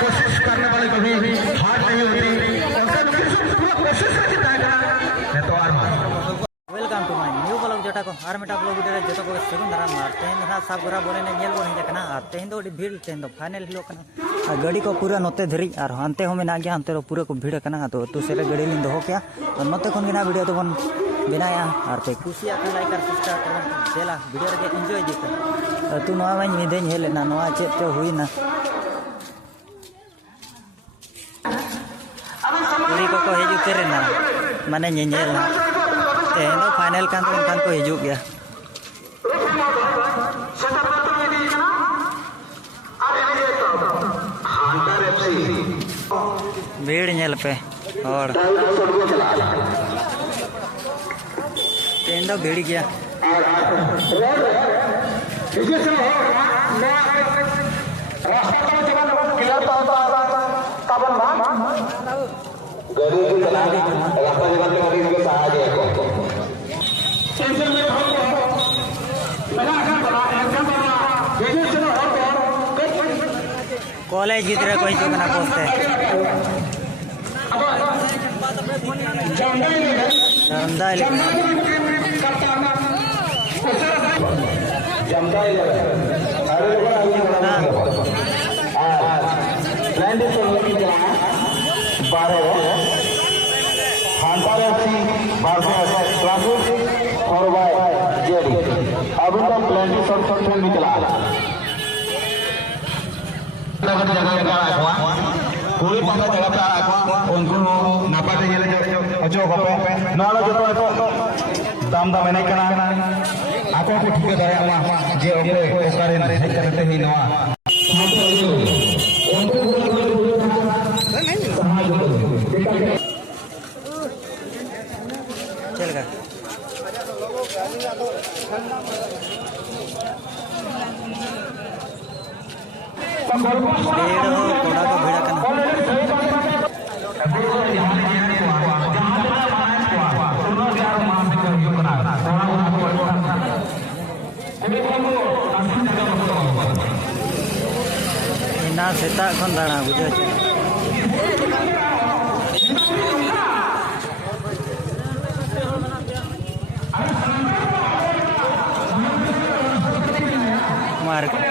कोशिश करने वाले कभी हार नहीं होती। Welcome to my new blog जोटा को और मेटा ब्लॉग वीडियो जो को सगुन दाराम तेहन ना सब गोरा बोले ने नेल बोन हेजना और तेहन दो भीड़ तेहन दो फाइनल हिलो कना गाड़ी को पूरा नोते धरी और हानते हो मेना गया हानते पूरा को भीड़ कना तो तू से गाड़ी लिन दो क्या तो नोते खन गिना वीडियो तो बन बनाया और पे खुशी आके लाइक और सब्सक्राइब कर चला वीडियो रे एंजॉय दिते तू नवा माई निदे हेल ना नवा चेत चो हुईना कुड़ी को हिजुते रे ना माने नेल ना तेहन दो फाइनल कान को हिजुग गया भीड़ नेल पे और तेहन दो भीड़ गया कॉलेज की तरह कोई चुप ना पोस्ते कुड़ी पंगा जगह पे उनको नापाते ये अचो कपे नालो जो तो दाम दाम नहीं करना आपको को ठीक है जे ओके ओकारे करते ही नवा चल गया भीड़ कोड़ा को भीड़ करना ना सेता खन दाड़ा बुझे मार्केट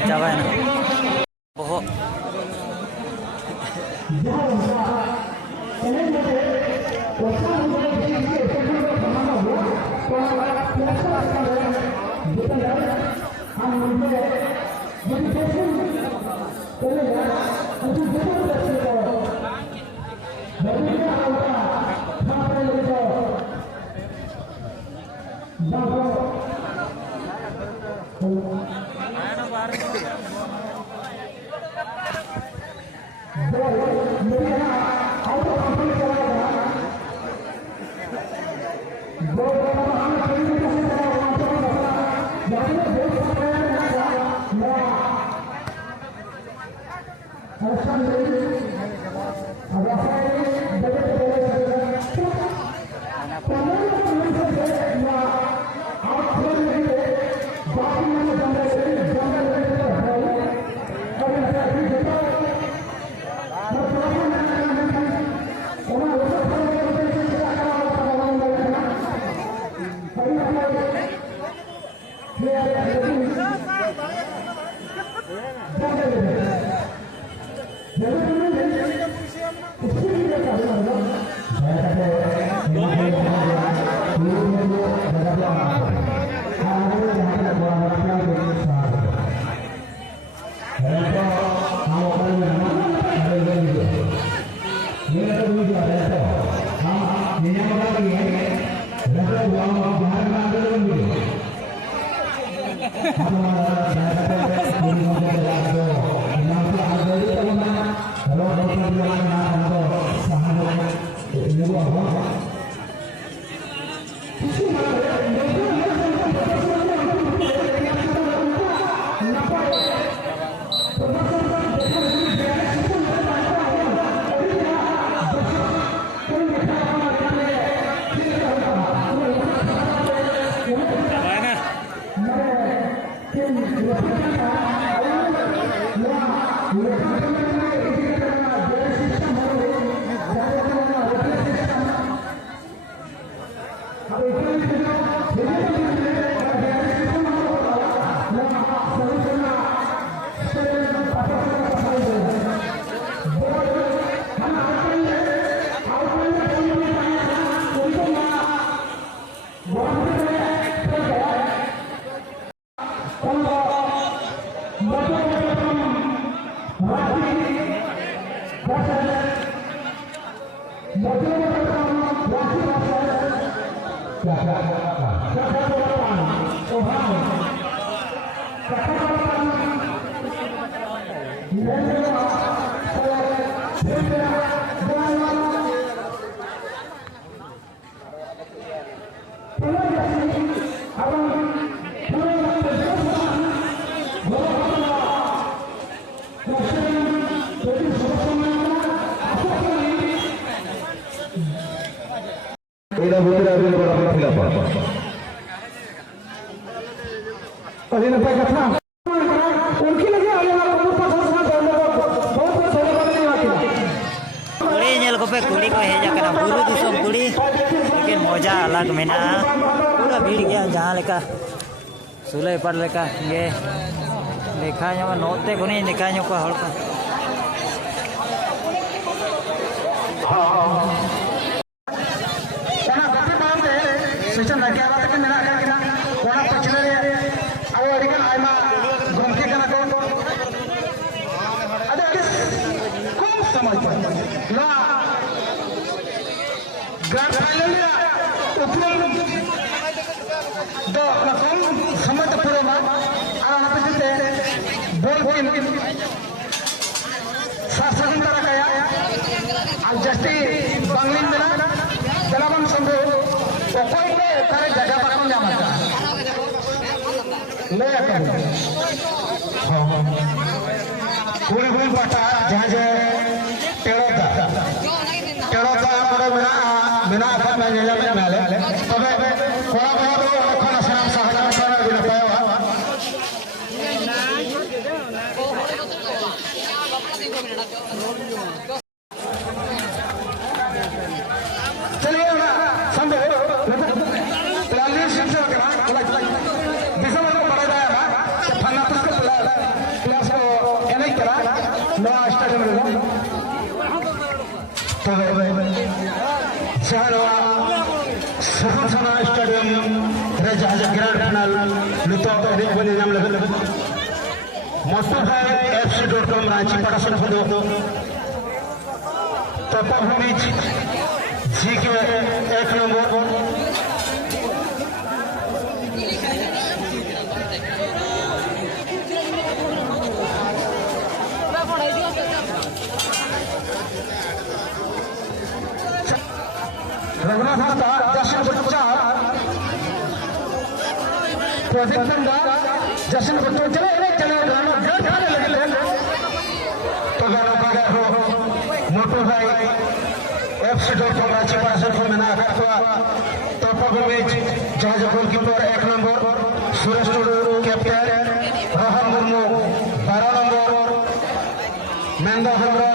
चावा है ना बहुत Ini अभी नब्बे का था उनकी लगे आने वाला कुड़ी नेल को पे कुड़ी को हेजा कना बुरु दिसम कुड़ी लेकिन मजा अलग मेना पूरा भीड़ गया जहाँ लेका सुलय पर लेका ये देखा ᱧᱟᱢᱟ नोते को नहीं देखा ᱧᱚᱜ ᱠᱚᱣᱟ ᱦᱚᱲ ᱠᱚ सिस्टम लगे आवा तक मेरा का किना कोना पछले रे अब अडिका आइमा गमके कना को अरे कम समय पर ना ग्रांड फाइनल रे उपलम दो कम समय तो पूरा बा आ आप जते बॉल टीम शासन करा गया अब जस्टी बांग्लिन मेरा जलावन संघ ओकोई पे तारे जगह पर जामा का ले कर हां पूरे पूरे पटा जहां जे टेड़ोता मोरे बिना अपन में जे में मेले तबे कोड़ा कोड़ा तो खाना सराम सहारा पर दिन पाया चलिए संभव स्टेडियम ग्रांड फाइनल नितो बने नाम लगे motohai.fc.com रांची प्रकाशन फंदो तपोभूमि जी के 1 नंबर रघुनाथ जशन बच्चा प्रोजेक्ट जशन बच्चों चले चले ड्रामा घर खाने लगे तो गाना पागा हो मोटो भाई FC.com रांची प्रकाशन फंद में ना तो तपोभूमि जहाज goalkeeper 1 number Suresh Tudu captain Rohan Murmu 12 number मेंदा हमरा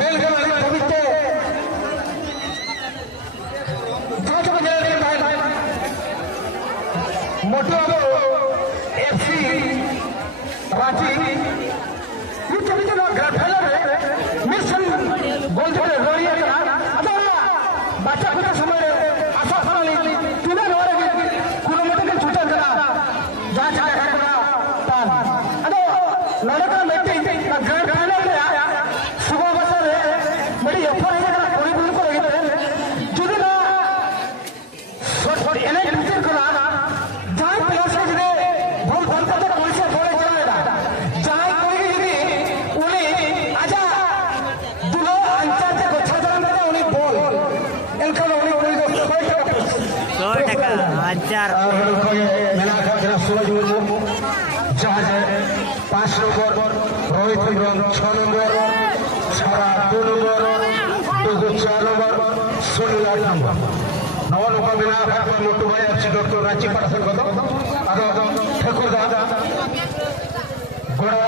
मेलगल पवित्र मोटो FC रांची ये कभी तो ग्रांड फाइनल है मिशन गोल जोड़े रोड़िया का अदा बच्चा कुछ समय आशा फराली तूने रोड़े कुनो मत 100 টাকা হাজার মেলা খেলা সুরজ মুর্মু জাহাজে 5 নম্বর রোহিত হেমব্রম 6 নম্বর ছাড়া 2 নম্বর টুকু 4 নম্বর সুনীল 8 নম্বর নব নৌকা মেলা খেলা মোটু ভাই আছে ডক্টর রাঁচি পাঠাসন কত আদো ঠাকুর দা গোড়া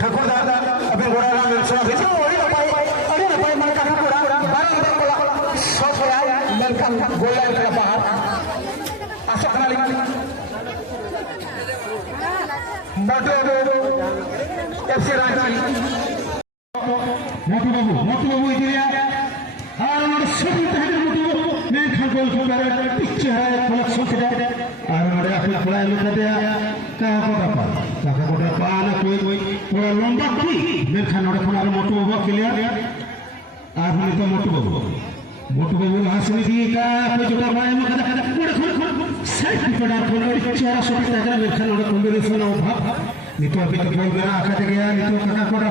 ঠাকুর দাদা আপনি গোড়া मोटू बाबू इधर और सब तहत मोटू मैं खगोल को कर पिक्चर है फलक सोच दे और हमारे अपना फला लोग दे का कोटा पाना कोई पूरा लंबा कोई मैं खाना और फला मोटू बाबू क्लियर और हम तो मोटू बाबू हासिल दी का कोई जो करवाए में कदा कोड़ा साइड पड़ा कोड़ा चेहरा सोच दे मैं खाना और कॉम्बिनेशन ऑफ नितो अभी तो बोल गया आका ते गया नितो का कोड़ा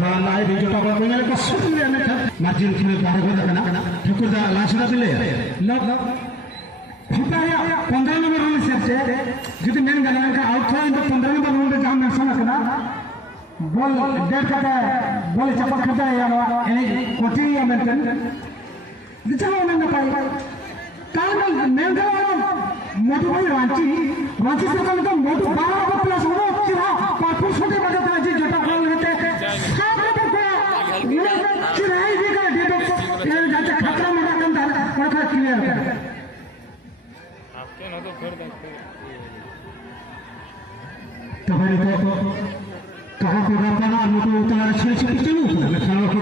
पा लाइ जो टाका में का सुन में मार्जिन खेल बारे को देखना ठाकुर दा लाशड़ा दिले लग होता है 15 नंबर रूल से যদি মেন গানা का आउट था तो 15 नंबर रूल में जहां मेंशन करना बॉल डेड का बॉल चपक खाता है यानी कोटी या मेंटेन दिखाओ ना पाई कारण मेन गाना मोटू भाई रांची से कल तो मोटू 12 प्लस हो चिरा पापू छोटे बड़े रांची जोटा बॉल रहते सब पे चिराई भी का डेट ये जाते खतरा में रकम था और क्लियर कर आपके ना तो फिर देखते तो भाई तो कहां को रखना मोटू उतार छे चलू मैं खाना को